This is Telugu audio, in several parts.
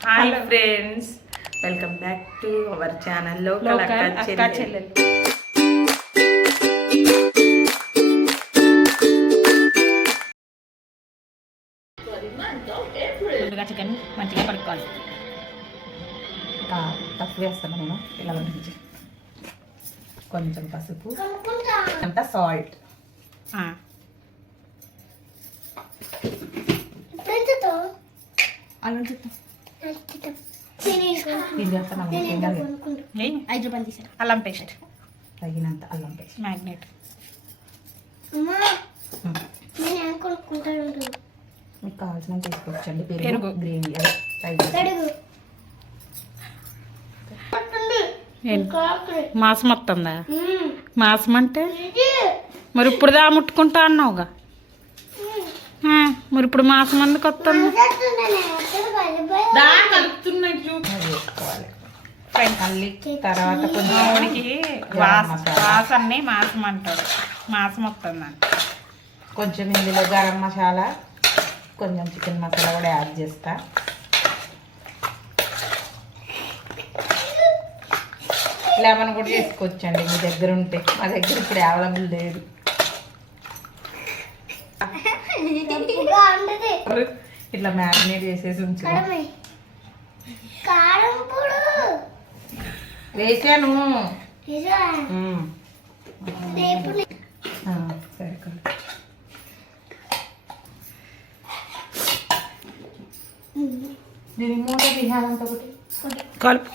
Hi friends welcome back to our channel local local అక్క అక్క చెల్లెలు చెల్లెలు ముందుగా చికెన్ మంచిగా కడుక్కోవాలి. తక్కువ వేస్తాను నేను ఇలా నుంచి కొంచెం పసుపు అంత సాల్ట్ ఆ, అల్లం ఐదు రూపాయలు తీసారు అల్లం పేస్ట్ తగినంత అల్లం పేస్ట్ మ్యాగ్నేట్ మీకు కావాల్సినంత తీసుకోవచ్చండి పెరుగు. గ్రేవీ మాసం వస్తుందా? మాసం అంటే? మరి ఇప్పుడు దా ముట్టుకుంటా అన్నావుగా? మరి ఇప్పుడు మాసం ఎందుకు వస్తుంది తర్వాత కొంచెం మామిడికి గరం వాస మసాలా. వాసన్ని మాసం అంటాడు మాసం వస్తుందండి కొంచెం ఇందులో గరం మసాలా కొంచెం చికెన్ మసాలా కూడా యాడ్ చేస్తా. లెమన్ కూడా చేసుకోవచ్చండి మీ దగ్గర ఉంటే. మా దగ్గర ఇప్పుడు అవైలబుల్ లేదు. ఇట్లా మ్యారినేట్ చేసేసి ఉంచు. కారం పొడు. వేసాను. సరే. దీని మూట తీయాలంత ఒకటి. కలుపు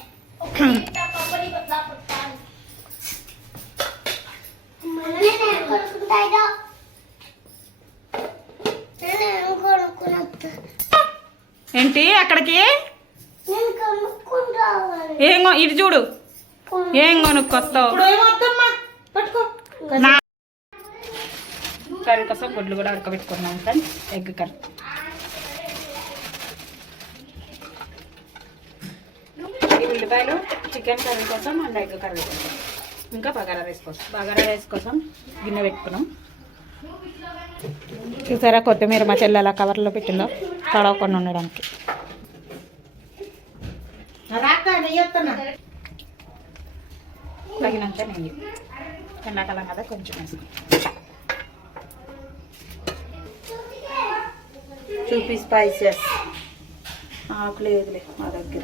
నేను కొనుక్కుంటా ఇదో నేను కొనుక్కున్నట్టు ఏంటి అక్కడికి? ఏం ఇటు చూడు. ఏం కొనుక్కొస్తావు? కర్రీ కోసం గుడ్లు కూడా ఉడకబెట్టుకున్నాం ఫ్రెండ్స్. Egg curry. ఈ ఉల్లిపాయలు చికెన్ కర్రీ కోసం అండ్ ఎగ్ కర్రీ కోసం. ఇంకా బగారా రైస్ కోసం బగారా రైస్ కోసం గిన్నె పెట్టుకున్నాం. చూసారా కొత్తిమీర మా చెల్లె అలా కవర్లో పెట్టిందో? తడవకుండా ఉండడానికి. తగినంత నెయ్యి. ఎండాకాలం కదా కొంచెం చూపి స్పైసెస్. ఆకు లేదులే మా దగ్గర.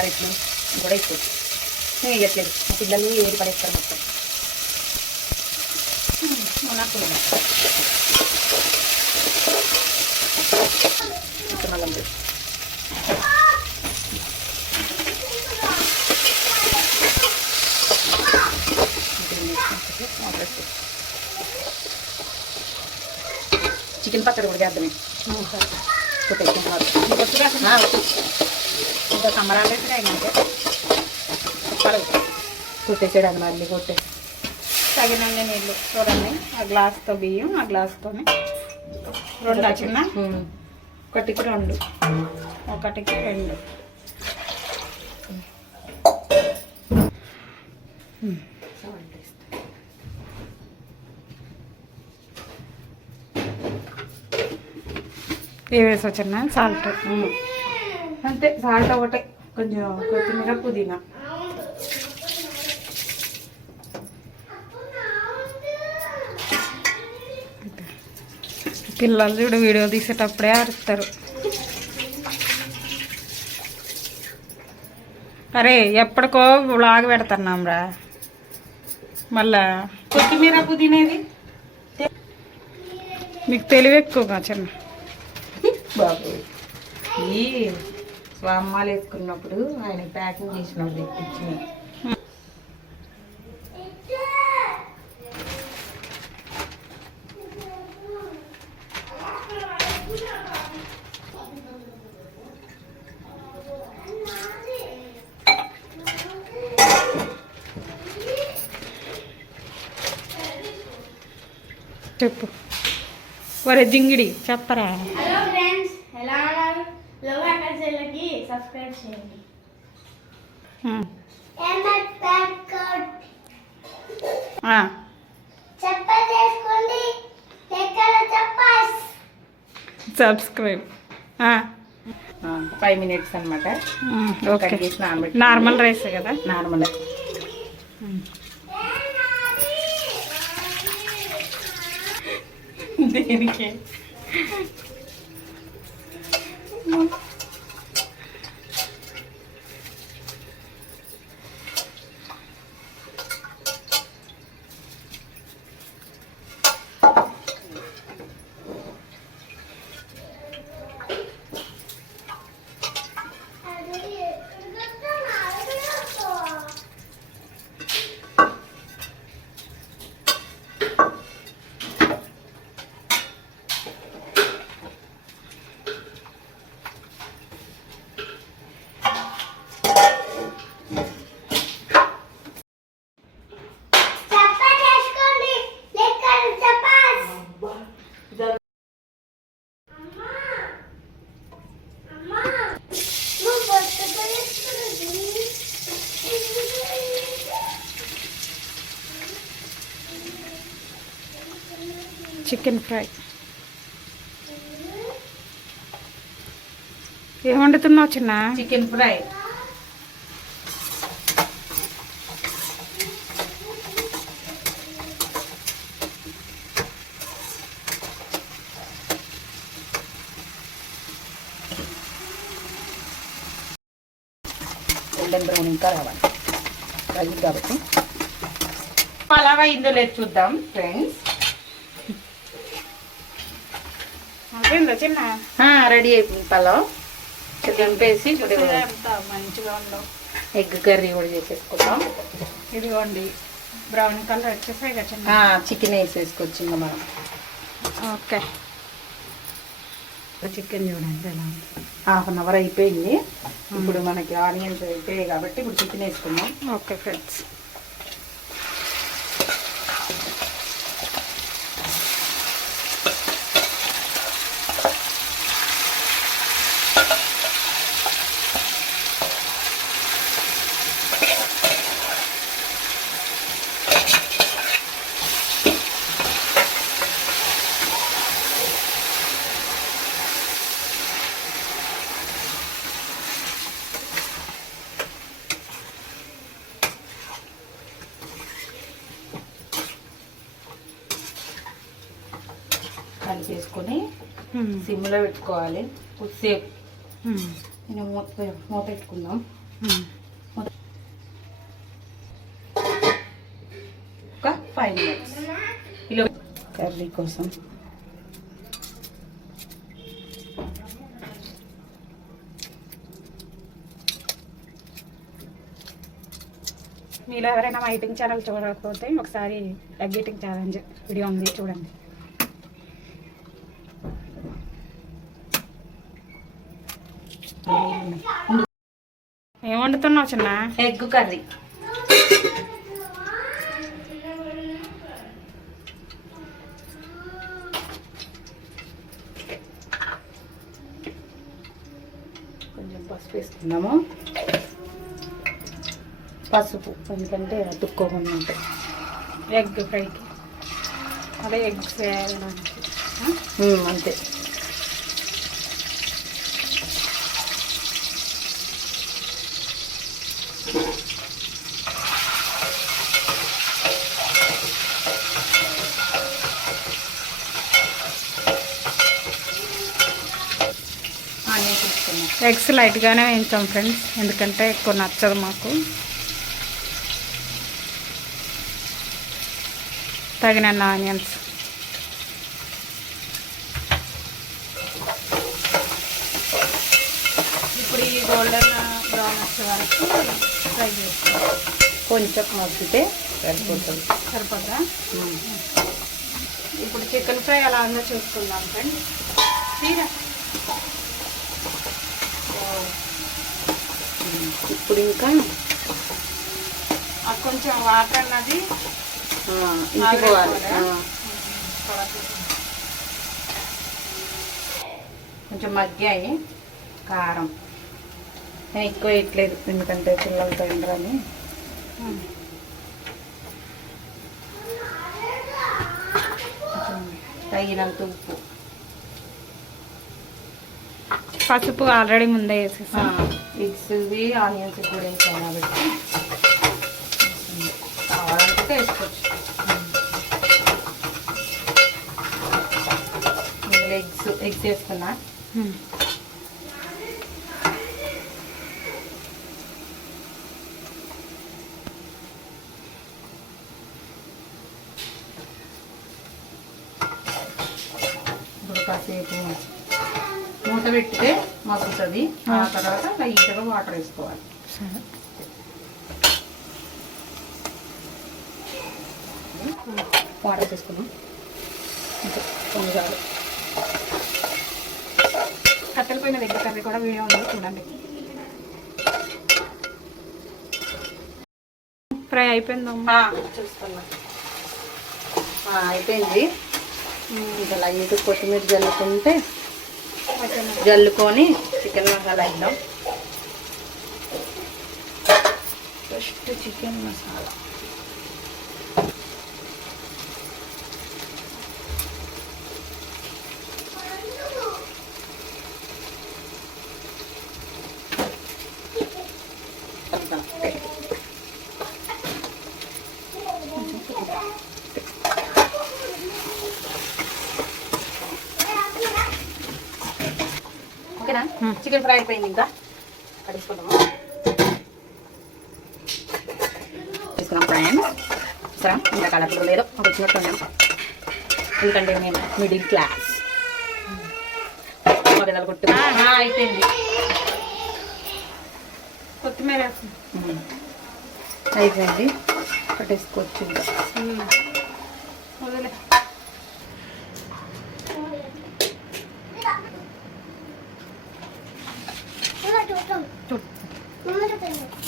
క్యారెట్లు కూడా ఎక్కువ. నేను వేయట్లేదు మా పిల్లలు ఏది పడేస్తారు మొత్తం. చికెన్ పచ్చడి కూడా చేద్దామే ఇంకా సంబరాలు వేసి అయినాక కొట్టేసేయడానికి మళ్ళీ కొట్టే. తగినండి నీళ్ళు చూడండి. ఆ గ్లాస్తో బియ్యం ఆ గ్లాస్తో రెండు చిన్న ఒకటికి రెండు. ఒకటికి రెండు. ఏ వేసి వచ్చిన సాల్ట్. అంతే సాల్ట్ ఒకటే కొంచెం కొత్తిమీర పుదీనా. పిల్లలు చూడు వీడియో తీసేటప్పుడే అరుస్తారు. అరే ఎప్పటికో వ్లాగ్ పెడుతున్నాం రా. మళ్ళా కొత్తిమీర పుదీనేది మీకు తెలివి ఎక్కువగా చిన్న. బాబు ఈ అమ్మాలు వేసుకున్నప్పుడు ఆయన ప్యాకింగ్ చేసినప్పుడు తెప్పించినాయి. చెప్పు. ఒరే జింగిడి చెప్పరా? సబ్స్క్రైబ్ ఫైవ్ మినిట్స్ అనమాట ఓకే నార్మల్ రైస్ కదా? నార్మల్ దేనికి? Chicken fry. ఏం వండుతున్నావు చిన్న? Chicken fry. గోల్డెన్ బ్రౌన్ ఇంకా రావాలి. కాబట్టి. అలాగా ఇందులో లేదు చూద్దాం ఫ్రెండ్స్ అయిపోయిందా చిన్న రెడీ అయిపోయింది పలావ్. చికెన్ వేసి ఇప్పుడు ఎంత మంచిగా ఉండవు ఎగ్ కర్రీ కూడా చేసేసుకుందాం. ఇదిగోండి బ్రౌన్ కలర్ వచ్చేసాయి కదా చిన్న. చికెన్ వేసేసుకొచ్చింది మనం. ఓకే. చికెన్ చూడండి ఎలా హాఫ్ అన్ అవర్ అయిపోయింది. ఇప్పుడు మనకి ఆనియన్స్ అయిపోయాయి కాబట్టి ఇప్పుడు చికెన్ వేసుకుందాం. Okay friends. కలిపేసుకొని సిమ్లో పెట్టుకోవాలి. కొద్దిసేపు. నేను మూత మూత పెట్టుకుందాం. ఒక ఫైవ్ మినిట్స్. ఇలా కర్రీ కోసం. మీలో ఎవరైనా మా ఛానల్ చూడకపోతే ఒకసారి ఎగ్ ఈటింగ్ ఛాలెంజ్ వీడియో ఉంది చూడండి. ఏం వండుతున్నావు చిన్న? Egg curry. కొంచెం పసుపు వేసుకుందాము. పసుపు ఎందుకంటే అతుక్కోకుండా ఉంటాయి ఎగ్ ఫ్రైకి. అదే వేయడానికి ఉమ్, అంతే ఆనియన్స్ వేసుకున్నాం ఎగ్స్ లైట్గానే వేయించాం ఫ్రెండ్స్. ఎందుకంటే ఎక్కువ నచ్చదు మాకు. తగినన్ని ఆనియన్స్. ఇప్పుడు ఈ గోల్డెన్ బ్రౌన్ వచ్చే వరకు ఫ్రై చేసుకోవాలి. కొంచెం మగ్గితే సరిపోతుంది. సరిపోతా. ఇప్పుడు చికెన్ ఫ్రై ఎలా ఉందో చూసుకుందాం ఫ్రెండ్స్. తీరా? ఇప్పుడు ఇంకా కొంచెం వాటర్ అన్నది ఇంకిపోవాలి కొంచెం మగ్గాయి. కారం. నేను ఎక్కువ వేయట్లేదు ఎందుకంటే పిల్లలు తినరని తగినంత ఉప్పు. పసుపు ఆల్రెడీ ముందే వేసేసా. ఎగ్స్వి ఆనియన్స్ కూడా వేసాను కాబట్టి. కావాలనుకుంటే వేసుకోవచ్చు ఎగ్స్ ఎగ్స్ వేసుకున్నా ఇప్పుడు కాసేపు మూత పెట్టితే మగ్గుతుంది ఆ తర్వాత లైట్గా వాటర్ వేసుకోవాలి. వాటర్ వేసుకున్నాం ఇంకా కొన్ని చాలు. కట్టెల పోయిన దగ్గర కర్రీ కూడా వీడియో ఉంది చూడండి. ఫ్రై అయిపోయిందమ్మా చూస్తున్నా. అయిపోయింది. ఇంకా లైట్ కొత్తిమీర జల్లుకుంటే జల్లుకొని చికెన్ మసాలా వేద్దాం. ఫస్ట్ చికెన్ మసాలా ఓకేనా. చికెన్ ఫ్రై అయిపోయింది ఇంకా. కడుచుకుందాము తీసుకున్నాం ఫ్రెండ్స్ సరే ఇంకా కలర్ఫుల్ లేదో. ఒక వచ్చినట్టు ఉన్నాం. ఎందుకంటే నేను మిడిల్ క్లాస్ మొదలు కొట్టు అయిపోయింది. కొత్తిమీర. అయిపోయింది. కట్టేసుకోవచ్చు ఇంకా.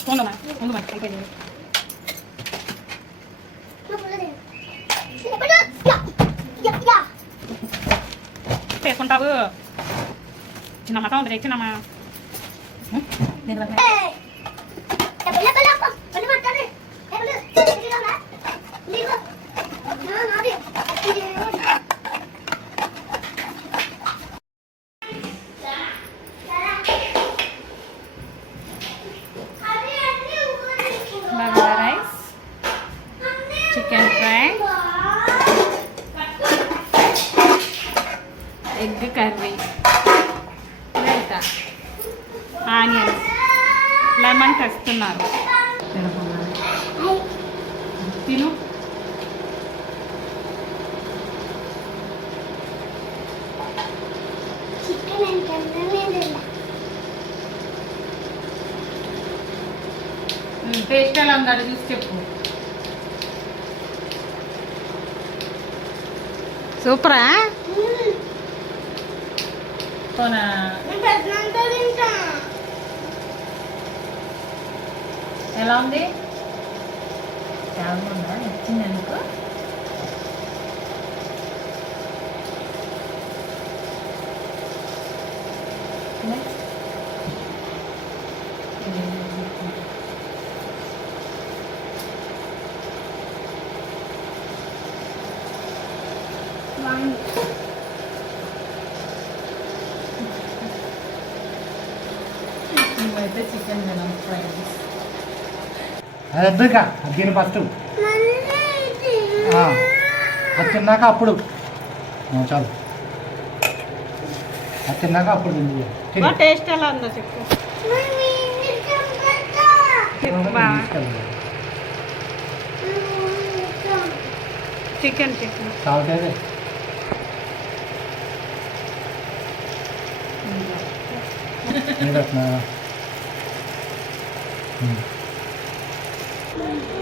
ఉందమ్మా ఉందమ్మా అయిపోయింది చేసుకుంటావు చిన్నమ్మ సౌందర్య చిన్నమ్మ టేస్ట్ ఎలా ఉందో చూసి చెప్పు సూపరా పోనా ఎలా ఉంది? చాలా ఉందా నచ్చింది అనుకో నువ్వైతే చికెన్ తినం ఫ్రైస్ అది వద్దుగా అది తిని ఫస్ట్ అది తిన్నాక అప్పుడు. చాలు. అది తిన్నాక అప్పుడు తింది తిను. టేస్ట్ ఎలా ఉందో చెప్పు. చికెన్ చికెన్ చాలు うん。